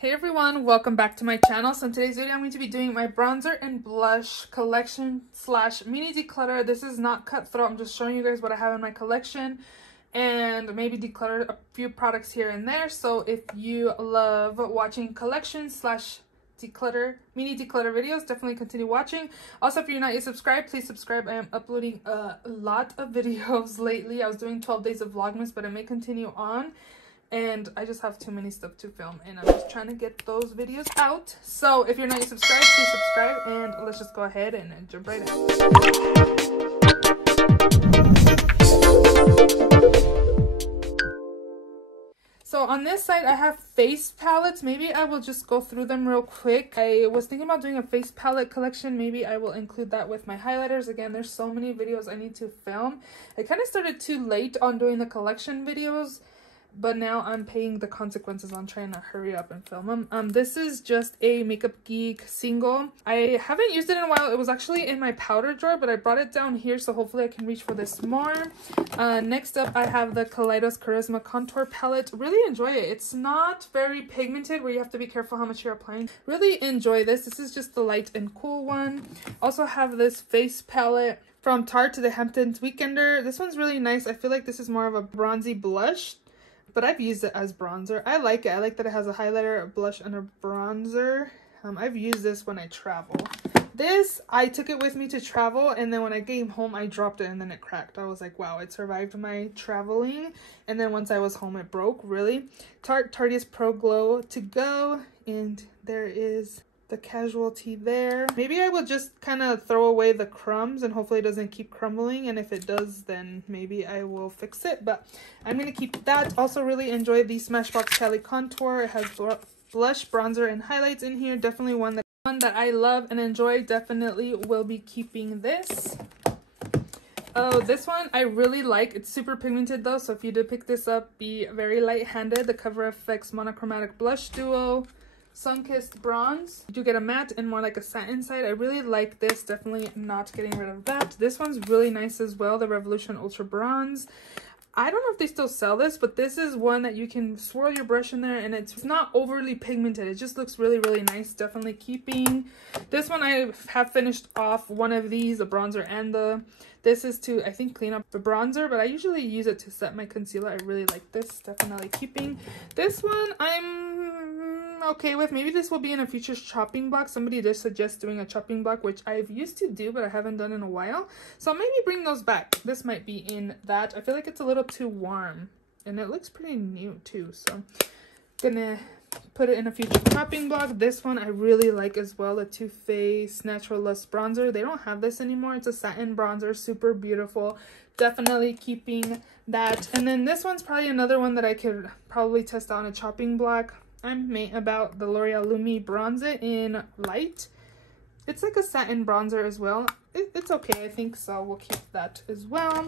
Hey everyone, welcome back to my channel. So in today's video I'm going to be doing my bronzer and blush collection slash mini declutter. This is not cutthroat, I'm just showing you guys what I have in my collection and maybe declutter a few products here and there. So if you love watching collection slash declutter, mini declutter videos, definitely continue watching. Also, if you're not yet subscribed, please subscribe. I am uploading a lot of videos lately. I was doing 12 days of Vlogmas, but I may continue on. And I just have too many stuff to film and I'm just trying to get those videos out. So if you're not yet subscribed, please subscribe and let's just go ahead and jump right in. So on this side I have face palettes. Maybe I will just go through them real quick. I was thinking about doing a face palette collection. Maybe I will include that with my highlighters. Again, there's so many videos I need to film. I kind of started too late on doing the collection videos, but now I'm paying the consequences on trying to hurry up and film them. This is just a Makeup Geek single. I haven't used it in a while. It was actually in my powder drawer, but I brought it down here, so hopefully I can reach for this more. Next up, I have the Kaleidos Charisma Contour Palette. Really enjoy it. It's not very pigmented, where you have to be careful how much you're applying. Really enjoy this. This is just the light and cool one. Also have this face palette from Tarte to the Hamptons Weekender. This one's really nice. I feel like this is more of a bronzy blush, but I've used it as bronzer. I like it. I like that it has a highlighter, a blush, and a bronzer. I've used this when I travel. This, I took it with me to travel, and then when I came home, I dropped it, and then it cracked. I was like, wow, it survived my traveling. And then once I was home, it broke, really. Tarte's Pro Glow to go, and there is the casualty there. Maybe I will just kind of throw away the crumbs and hopefully it doesn't keep crumbling, and if it does then maybe I will fix it, but I'm gonna keep that. Also really enjoy the Smashbox Cali Contour. It has blush, bronzer, and highlights in here. Definitely one that I love and enjoy. Definitely will be keeping this. Oh, this one I really like. It's super pigmented though, so if you did pick this up, be very light-handed. The Cover FX Monochromatic Blush Duo Sunkissed Bronze. You do get a matte and more like a satin side. I really like this. Definitely not getting rid of that. This one's really nice as well, the Revolution Ultra Bronze. I don't know if they still sell this, but this is one that you can swirl your brush in there and it's not overly pigmented. It just looks really, really nice. Definitely keeping. This one I have finished off one of these, the bronzer and this is to, I think, clean up the bronzer, but I usually use it to set my concealer. I really like this. Definitely keeping. This one I'm okay with. Maybe this will be in a future chopping block. Somebody did suggest doing a chopping block, which I've used to do, but I haven't done in a while. So maybe bring those back. This might be in that. I feel like it's a little too warm and it looks pretty new too. So gonna put it in a future chopping block. This one I really like as well, the Too Faced Natural Lust Bronzer. They don't have this anymore. It's a satin bronzer, super beautiful. Definitely keeping that. And then this one's probably another one that I could probably test out on a chopping block. I'm mad about the L'Oreal Lumi Bronze It in Light. It's like a satin bronzer as well. It's okay, I think, so we'll keep that as well.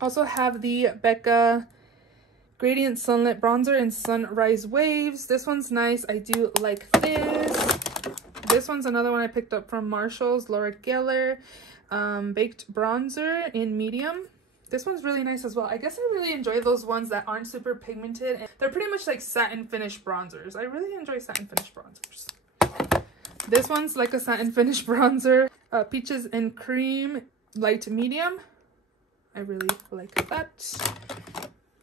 Also have the Becca Gradient Sunlit Bronzer in Sunrise Waves. This one's nice. I do like this. This one's another one I picked up from Marshall's, Laura Geller Baked Bronzer in Medium. This one's really nice as well. I guess I really enjoy those ones that aren't super pigmented. And they're pretty much like satin finish bronzers. I really enjoy satin finish bronzers. This one's like a satin finish bronzer. Peaches and Cream Light Medium. I really like that.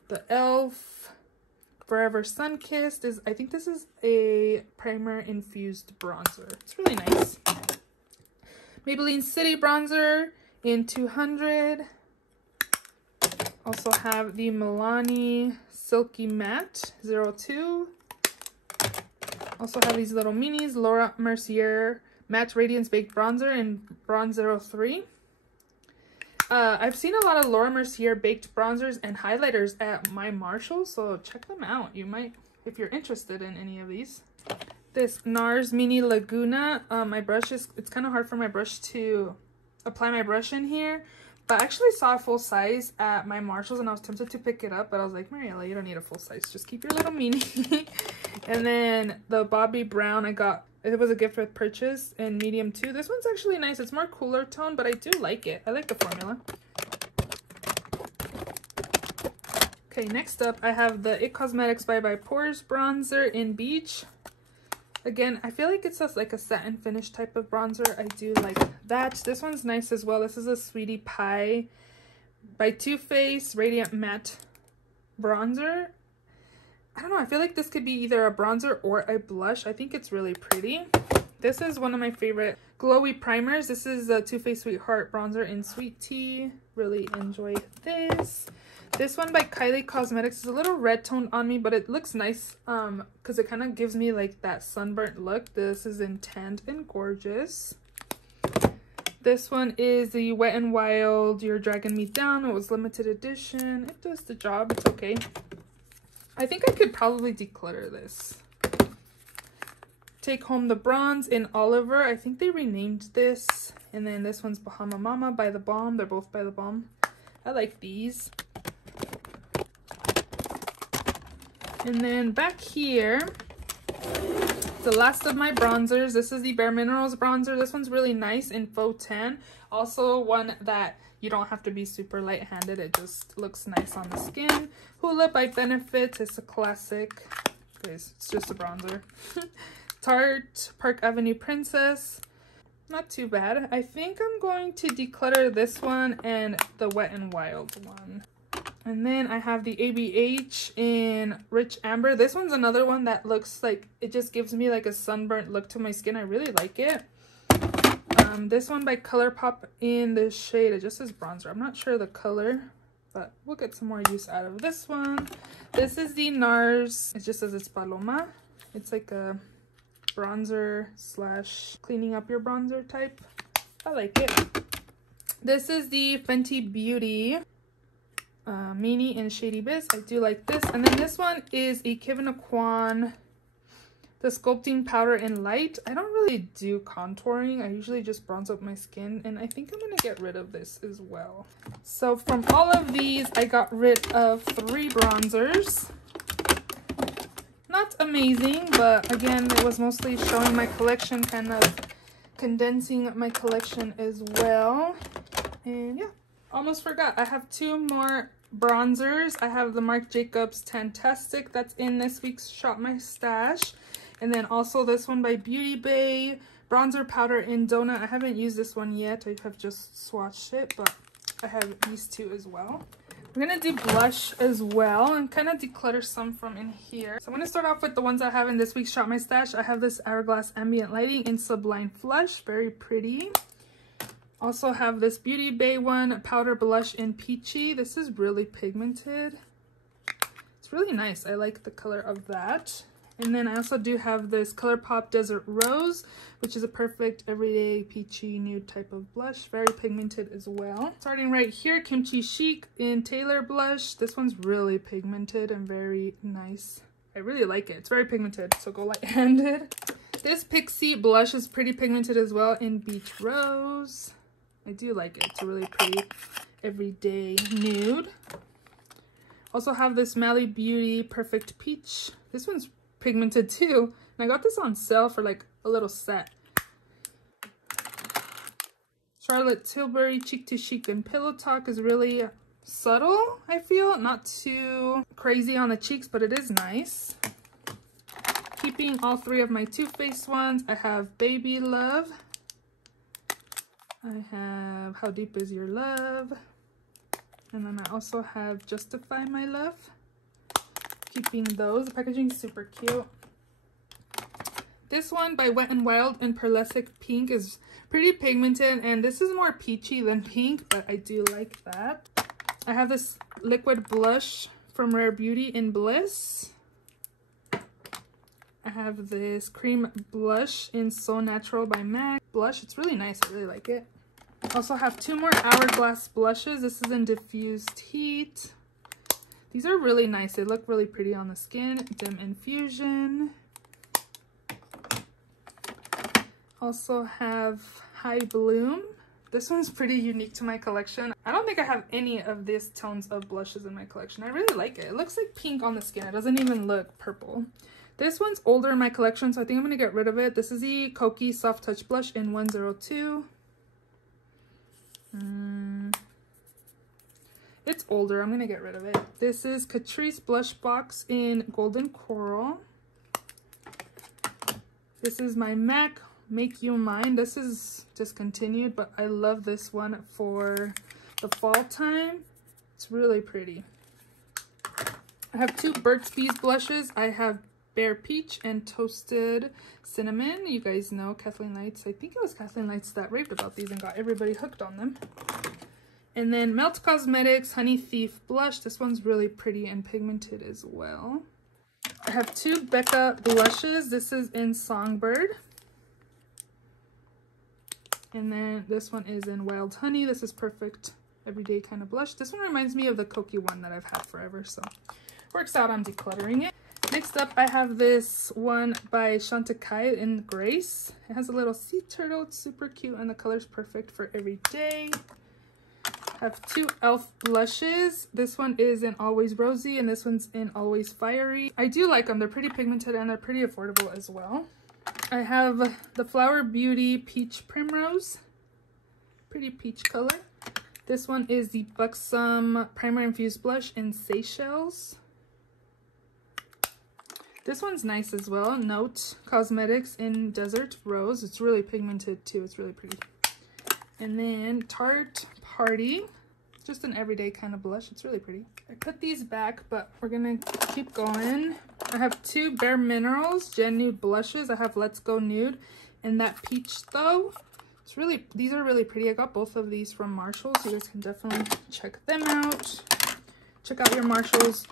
The e.l.f. Forever Sunkissed is, I think this is a primer infused bronzer. It's really nice. Maybelline City Bronzer in 200. Also have the Milani Silky Matte 02. Also have these little minis, Laura Mercier Matte Radiance Baked Bronzer in Bronze 03. I've seen a lot of Laura Mercier baked bronzers and highlighters at my Marshalls, so check them out. You might, if you're interested in any of these. This NARS Mini Laguna, my brush is, it's kind of hard for my brush to apply my brush in here. But I actually saw a full size at my Marshalls and I was tempted to pick it up, but I was like, Mariela, you don't need a full size. Just keep your little mini. And then the Bobbi Brown, I got, it was a gift with purchase in medium 2. This one's actually nice. It's more cooler tone, but I do like it. I like the formula. Okay, next up I have the IT Cosmetics Bye Bye Pores Bronzer in Beach. Again, I feel like it's just like a satin finish type of bronzer. I do like that. This one's nice as well. This is a Sweetie Pie by Too Faced Radiant Matte Bronzer. I don't know, I feel like this could be either a bronzer or a blush. I think it's really pretty. This is one of my favorite glowy primers. This is the Too Faced Sweetheart Bronzer in Sweet Tea. Really enjoy this. This one by Kylie Cosmetics is a little red toned on me, but it looks nice because it kind of gives me like that sunburnt look. This is in Tanned and Gorgeous. This one is the Wet n Wild You're Dragging Me Down. It was limited edition. It does the job. It's okay. I think I could probably declutter this. Take Home the Bronze in Oliver. I think they renamed this. And then this one's Bahama Mama by The Balm. They're both by The Balm. I like these. And then back here, the last of my bronzers. This is the Bare Minerals bronzer. This one's really nice in Faux Tan. Also one that you don't have to be super light-handed. It just looks nice on the skin. Hula by Benefit. It's a classic. Guys, it's just a bronzer. Tarte Park Avenue Princess. Not too bad. I think I'm going to declutter this one and the Wet n Wild one. And then I have the ABH in Rich Amber. This one's another one that looks like it just gives me like a sunburnt look to my skin. I really like it. This one by ColourPop in the shade, it just says bronzer. I'm not sure the color, but we'll get some more use out of this one. This is the NARS. It just says it's Paloma. It's like a bronzer slash cleaning up your bronzer type. I like it. This is the Fenty Beauty Meanie in Shady Biz. I do like this. And then this one is a Kevin Aquan, the Sculpting Powder in Light. I don't really do contouring. I usually just bronze up my skin, and I think I'm going to get rid of this as well. So from all of these, I got rid of 3 bronzers. Not amazing, but again, it was mostly showing my collection, kind of condensing my collection as well. And yeah, almost forgot. I have 2 more bronzers. I have the Marc Jacobs Tantastic that's in this week's Shop My Stash. And then also this one by Beauty Bay, bronzer powder in Donut. I haven't used this one yet. I have just swatched it, but I have these 2 as well. We're going to do blush as well and kind of declutter some from in here. So I'm going to start off with the ones I have in this week's Shop My Stash. I have this Hourglass Ambient Lighting in Sublime Flush. Very pretty. Also have this Beauty Bay one, powder blush in Peachy. This is really pigmented. It's really nice. I like the color of that. And then I also do have this ColourPop Desert Rose, which is a perfect everyday peachy nude type of blush. Very pigmented as well. Starting right here, Kimchi Chic in Taylor Blush. This one's really pigmented and very nice. I really like it. It's very pigmented, so go light-handed. This Pixie blush is pretty pigmented as well in Beach Rose. I do like it. It's a really pretty everyday nude. Also have this Mally Beauty Perfect Peach. This one's pigmented too, and I got this on sale for like a little set. Charlotte Tilbury Cheek to Chic and Pillow Talk is really subtle, I feel. Not too crazy on the cheeks, but it is nice. Keeping all 3 of my Too Faced ones, I have Baby Love. I have How Deep Is Your Love. And then I also have Justify My Love. Keeping those. The packaging is super cute. This one by Wet n Wild in Pearlescent Pink is pretty pigmented, and this is more peachy than pink, but I do like that. I have this liquid blush from Rare Beauty in Bliss. I have this cream blush in So Natural by MAC blush. It's really nice. I really like it. Also have 2 more Hourglass blushes. This is in Diffused Heat. These are really nice. They look really pretty on the skin. Dim Infusion. Also have High Bloom. This one's pretty unique to my collection. I don't think I have any of these tones of blushes in my collection. I really like it. It looks like pink on the skin. It doesn't even look purple. This one's older in my collection, so I think I'm going to get rid of it. This is the Kokie Soft Touch Blush in 102. It's older. I'm going to get rid of it. This is Catrice Blush Box in Golden Coral. This is my MAC Make You Mine. This is discontinued, but I love this one for the fall time. It's really pretty. I have two Burt's Bees blushes. I have Bare Peach and Toasted Cinnamon. You guys know Kathleen Lights. I think it was Kathleen Lights that raved about these and got everybody hooked on them. And then Melt Cosmetics Honey Thief blush. This one's really pretty and pigmented as well. I have two Becca blushes. This is in Songbird. And then this one is in Wild Honey. This is perfect everyday kind of blush. This one reminds me of the Kokie one that I've had forever, so works out on decluttering it. Next up, I have this one by Chantecaille in Grace. It has a little sea turtle. It's super cute, and the color's perfect for every day. I have two e.l.f. blushes. This one is in Always Rosy, and this one's in Always Fiery. I do like them. They're pretty pigmented, and they're pretty affordable as well. I have the Flower Beauty Peach Primrose. Pretty peach color. This one is the Buxom Primer Infused Blush in Seychelles. This one's nice as well. Note Cosmetics in Desert Rose. It's really pigmented too. It's really pretty. And then Tarte Party. Just an everyday kind of blush. It's really pretty. I put these back, but we're gonna keep going. I have two Bare Minerals Gen Nude blushes. I have Let's Go Nude and that Peach Though. It's really, these are really pretty. I got both of these from Marshalls. You guys can definitely check them out. Check out your Marshalls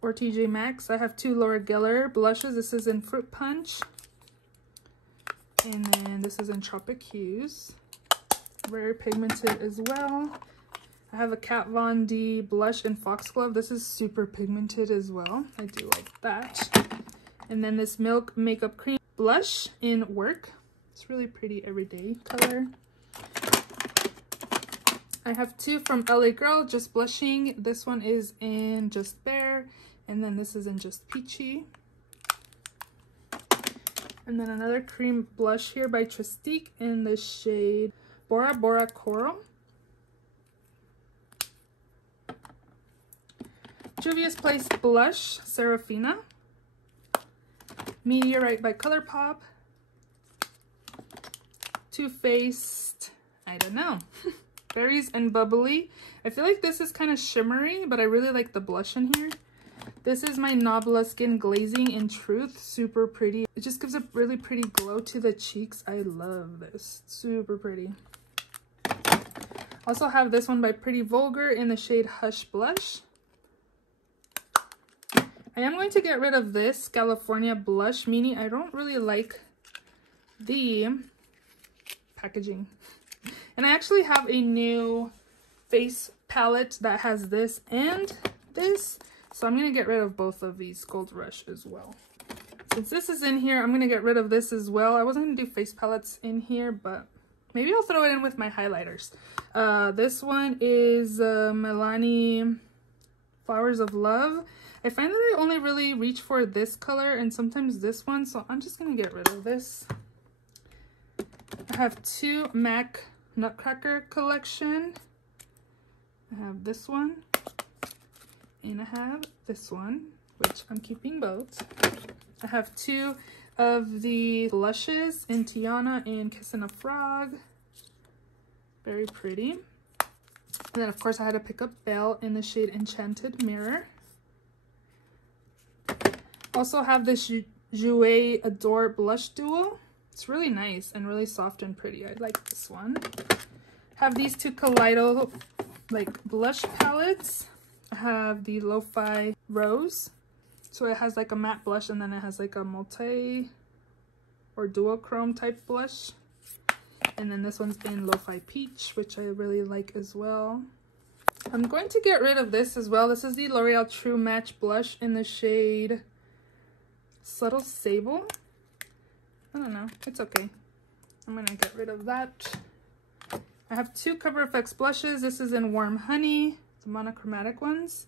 or TJ Maxx. I have two Laura Geller blushes. This is in Fruit Punch. And then this is in Tropic Hues. Very pigmented as well. I have a Kat Von D blush in Foxglove. This is super pigmented as well. I do like that. And then this Milk Makeup Cream blush in Work. It's really pretty everyday color. I have two from LA Girl, Just Blushing. This one is in Just Bare, and then this is in Just Peachy. And then another cream blush here by Tristique in the shade Bora Bora Coral. Juvia's Place blush, Serafina. Meteorite by ColourPop. Too Faced, I don't know. Berries and Bubbly. I feel like this is kind of shimmery, but I really like the blush in here. This is my Nabla Skin Glazing in Truth. Super pretty. It just gives a really pretty glow to the cheeks. I love this. Super pretty. Also have this one by Pretty Vulgar in the shade Hush Blush. I am going to get rid of this California blush, meaning I don't really like the packaging. And I actually have a new face palette that has this and this. So I'm going to get rid of both of these Gold Rush as well. Since this is in here, I'm going to get rid of this as well. I wasn't going to do face palettes in here, but maybe I'll throw it in with my highlighters. This one is Milani Flowers of Love. I find that I only really reach for this color and sometimes this one, so I'm just going to get rid of this. I have two MAC Nutcracker collection. I have this one and I have this one, which I'm keeping both. I have two of the blushes in Tiana and Kissin' a Frog. Very pretty. And then of course I had to pick up Belle in the shade Enchanted Mirror. Also have this Jouer Adore blush duo. It's really nice and really soft and pretty. I like this one. Have these two Kaleido like blush palettes. I have the Lo-Fi Rose. So it has like a matte blush and then it has like a multi or duochrome type blush. And then this one's in Lo-Fi Peach, which I really like as well. I'm going to get rid of this as well. This is the L'Oreal True Match blush in the shade Subtle Sable. I don't know. It's okay. I'm going to get rid of that. I have two Cover FX blushes. This is in Warm Honey, the monochromatic ones.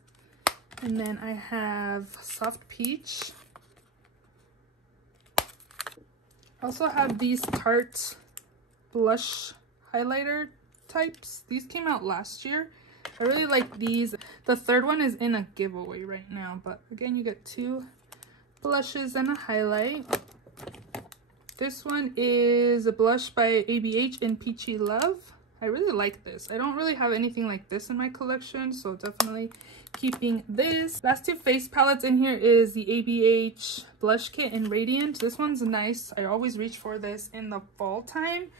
And then I have Soft Peach. I also have these Tarte blush highlighter types. These came out last year. I really like these. The third one is in a giveaway right now. But again, you get two blushes and a highlight. This one is a blush by ABH in Peachy Love. I really like this. I don't really have anything like this in my collection, so definitely keeping this. Last two face palettes in here is the ABH Blush Kit in Radiant. This one's nice. I always reach for this in the fall time.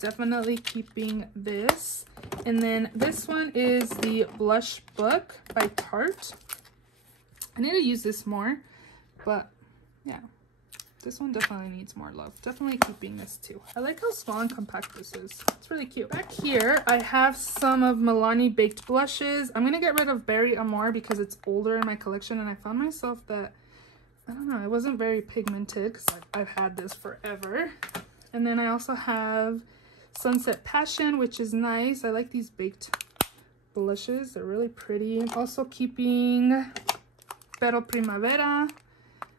Definitely keeping this. And then this one is the Blush Book by Tarte. I need to use this more, but yeah. This one definitely needs more love. Definitely keeping this too. I like how small and compact this is. It's really cute. Back here, I have some of Milani Baked Blushes. I'm going to get rid of Berry Amore because it's older in my collection. And I found myself that, I don't know, it wasn't very pigmented because I've had this forever. And then I also have Sunset Passion, which is nice. I like these baked blushes. They're really pretty. Also keeping Pero Primavera.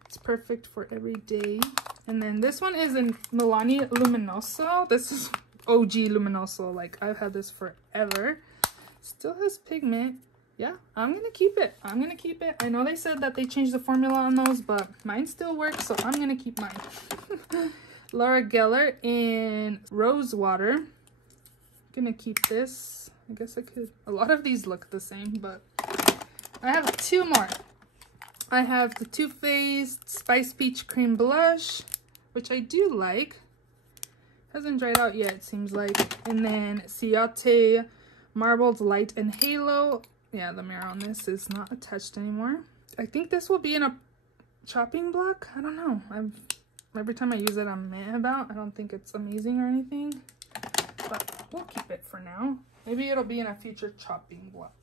It's perfect for every day. And then this one is in Milani Luminoso. This is OG Luminoso. Like, I've had this forever. Still has pigment. Yeah, I'm gonna keep it. I'm gonna keep it. I know they said that they changed the formula on those, but mine still works, so I'm gonna keep mine. Laura Geller in Rose Water. Gonna keep this. I guess I could. A lot of these look the same, but I have two more. I have the Too Faced Spice Peach Cream Blush, which I do like. Hasn't dried out yet, it seems like. And then Ciate Marbled Light and Halo. Yeah, the mirror on this is not attached anymore. I think this will be in a chopping block. I don't know. Every time I use it, I'm meh about. I don't think it's amazing or anything. But we'll keep it for now. Maybe it'll be in a future chopping block.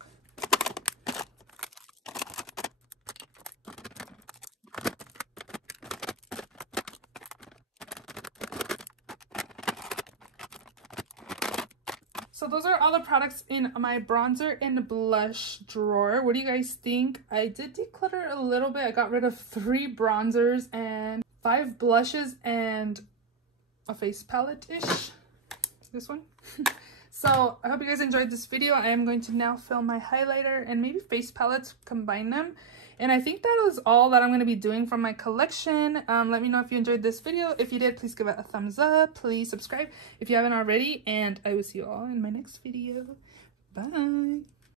So those are all the products in my bronzer and blush drawer. What do you guys think? I did declutter a little bit. I got rid of 3 bronzers and 5 blushes and a face palette-ish. This one. So I hope you guys enjoyed this video. I am going to now fill my highlighter and maybe face palettes, combine them. And I think that was all that I'm going to be doing from my collection. Let me know if you enjoyed this video. If you did, please give it a thumbs up. Please subscribe if you haven't already. And I will see you all in my next video. Bye.